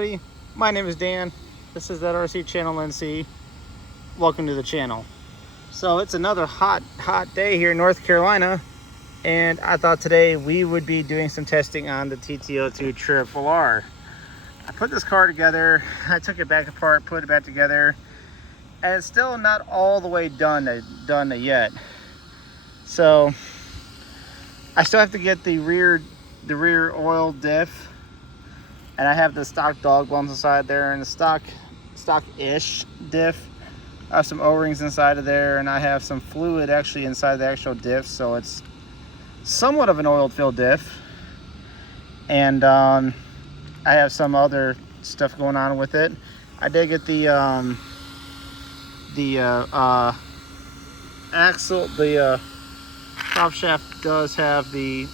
everybody, my name is Dan. This is that RC channel NC. Welcome to the channel. So it's another hot day here in North Carolina, and I thought today we would be doing some testing on the TT02 RRR. I put this car together, I took it back apart, put it back together, and it's still not all the way done yet. So I still have to get the rear oil diff, and I have the stock dog bumps inside there and the stock-ish diff. I have some O-rings inside of there, and I have some fluid actually inside the actual diff, so it's somewhat of an oiled filled diff. And I have some other stuff going on with it. I did get the axle, the prop shaft does have the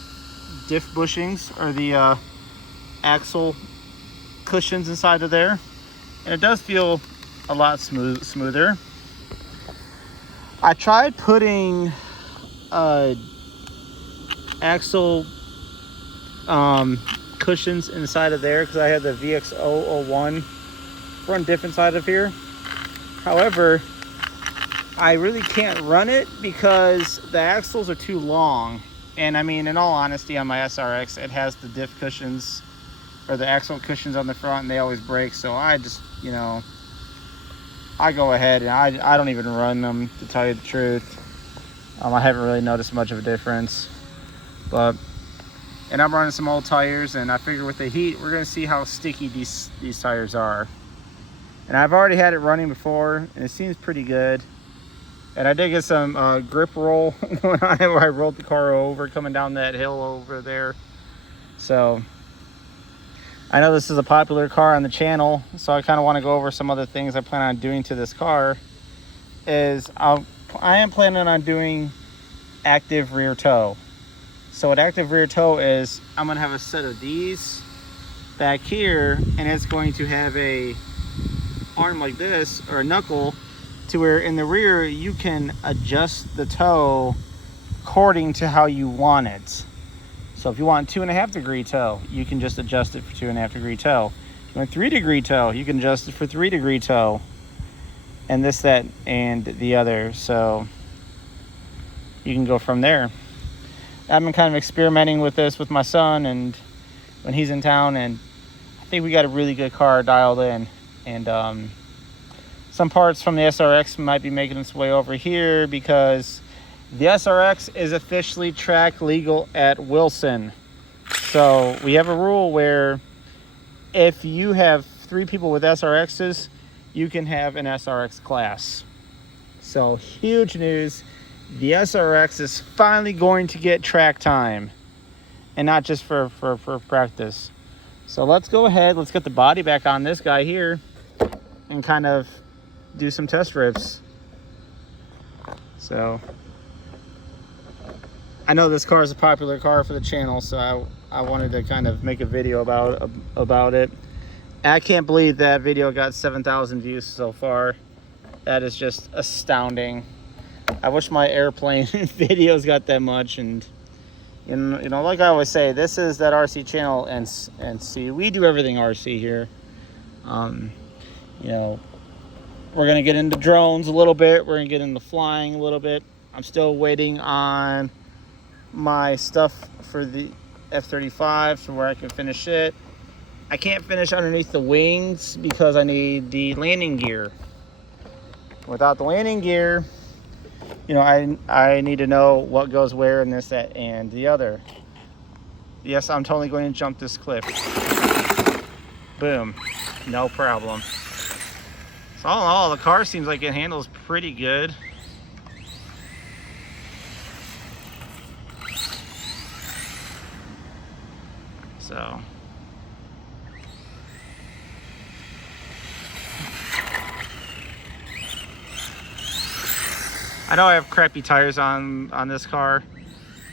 diff bushings, or the axle cushions inside of there, and it does feel a lot smoother. I tried putting axle cushions inside of there because I had the VX001 front diff inside of here. However, I really can't run it because the axles are too long. And I mean, in all honesty, on my SRX, it has the diff cushions, or the axle cushions on the front, and they always break. So I just, you know, I go ahead and I don't even run them, to tell you the truth. I haven't really noticed much of a difference. And I'm running some old tires, and I figure with the heat, we're gonna see how sticky these tires are. And I've already had it running before, and it seems pretty good. And I did get some grip roll going on where I rolled the car over, coming down that hill over there. So I know this is a popular car on the channel, so I kind of want to go over some other things I plan on doing to this car. I am planning on doing active rear tow. So what active rear tow is, I'm going to have a set of these back here, and it's going to have a arm like this, or a knuckle, to where in the rear you can adjust the tow according to how you want it. So if you want 2.5 degree tow, you can just adjust it for 2.5 degree tow. If you want 3 degree tow, you can adjust it for 3 degree tow. And this, that, and the other. So you can go from there. I've been kind of experimenting with this with my son, and when he's in town, and I think we got a really good car dialed in. And some parts from the SRX might be making its way over here because the SRX is officially track legal at Wilson. So we have a rule where if you have 3 people with SRXs, you can have an SRX class. So huge news. The SRX is finally going to get track time, and not just for practice. So let's go ahead. Let's get the body back on this guy here and kind of do some test rips. So I know this car is a popular car for the channel, so I wanted to kind of make a video about it. I can't believe that video got 7,000 views so far. That is just astounding. I wish my airplane videos got that much. And you know, like I always say, this is that RC channel, and see, we do everything RC here. You know, we're gonna get into drones a little bit. We're gonna get into flying a little bit. I'm still waiting on my stuff for the F-35 to where I can finish it. I can't finish underneath the wings because I need the landing gear. Without the landing gear, you know, I need to know what goes where, and this, that, and the other. Yes, I'm totally going to jump this cliff. Boom. No problem. So all in all, the car seems like it handles pretty good. So I know I have crappy tires on this car,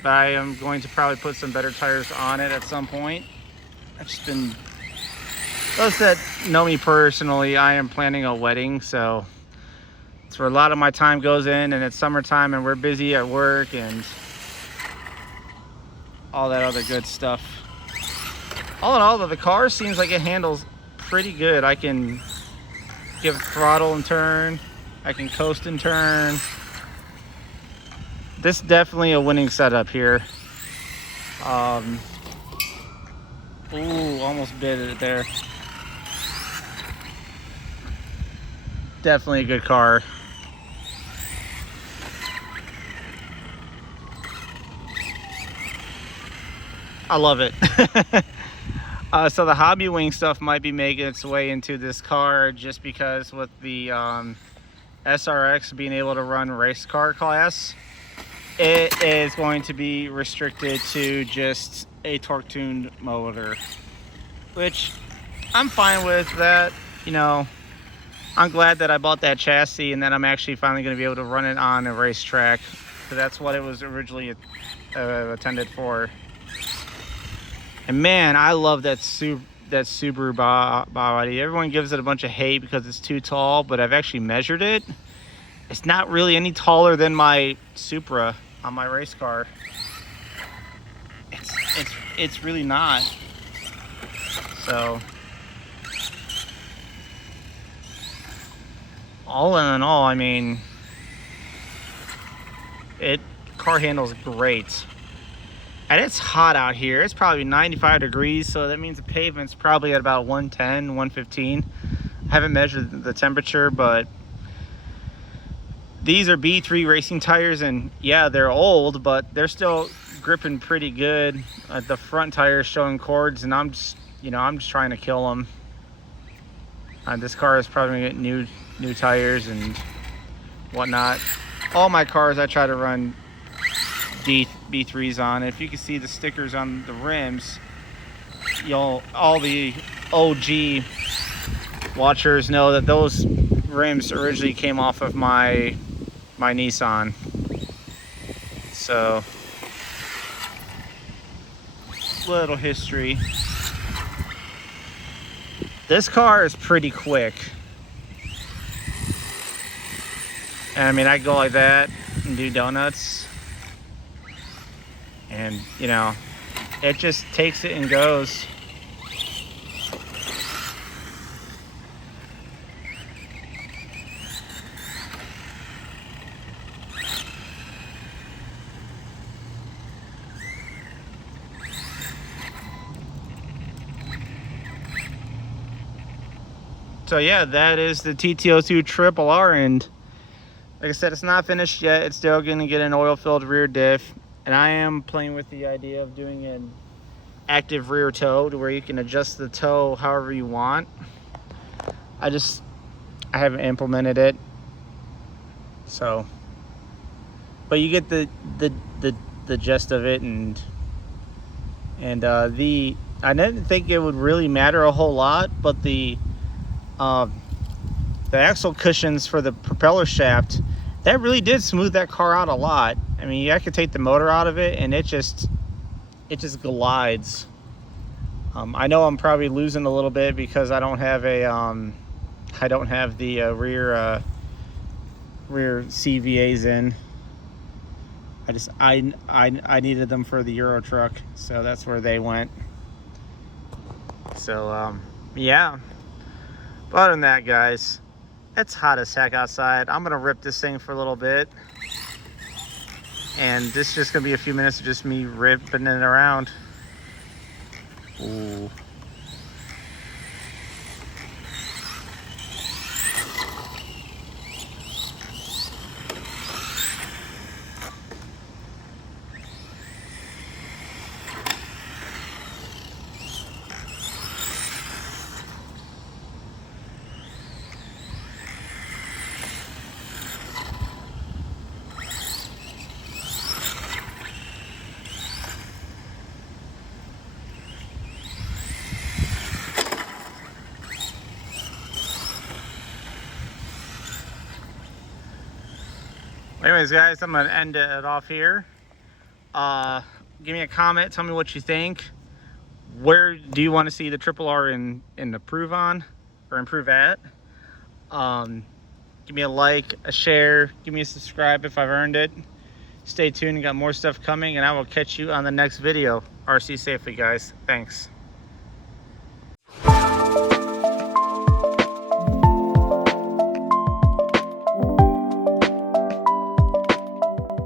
but I am going to probably put some better tires on it at some point. I've just been, those that know me personally, I am planning a wedding, so it's where a lot of my time goes in, and it's summertime and we're busy at work and all that other good stuff. All in all, though, the car seems like it handles pretty good. I can give throttle and turn. I can coast and turn. This is definitely a winning setup here. Ooh, almost bit it there. Definitely a good car. I love it. So the hobby wing stuff might be making its way into this car just because with the SRX being able to run race car class, it is going to be restricted to just a torque tuned motor, which I'm fine with that. You know, I'm glad that I bought that chassis and that I'm actually finally going to be able to run it on a racetrack. So that's what it was originally intended for. And man, I love that Subaru body. Everyone gives it a bunch of hate because it's too tall, but I've actually measured it. It's not really any taller than my Supra on my race car. It's really not. So all in all, I mean, car handles great. And it's hot out here. It's probably 95 degrees, so that means the pavement's probably at about 110, 115. I haven't measured the temperature, but these are B3 racing tires, and yeah, they're old, but they're still gripping pretty good. The front tires showing cords, and I'm just trying to kill them. This car is probably gonna get new tires and whatnot. All my cars I try to run B3s on. If you can see the stickers on the rims, all the OG watchers know that those rims originally came off of my Nissan. So little history. This car is pretty quick. And I mean, I go like that and do donuts. And, you know, it just takes it and goes. So yeah, that is the TT02 RRR, and like I said, it's not finished yet. It's still going to get an oil-filled rear diff. And I am playing with the idea of doing an active rear tow to where you can adjust the tow however you want. I haven't implemented it. So, but you get the gist of it, and I didn't think it would really matter a whole lot, but the axle cushions for the propeller shaft, that really did smooth that car out a lot. I mean, I could take the motor out of it and it just glides. I know I'm probably losing a little bit because I don't have the rear CVAs in. I needed them for the Euro truck, so that's where they went. So yeah. But other than that, guys, it's hot as heck outside. I'm gonna rip this thing for a little bit. And this is just gonna be a few minutes of just me ripping it around. Ooh. Anyways, guys, I'm gonna end it off here. Give me a comment, tell me what you think. Where do you want to see the RRR in improve on or improve at? Give me a like, a share, give me a subscribe if I've earned it. Stay tuned, got more stuff coming, and I will catch you on the next video. RC safely, guys. Thanks.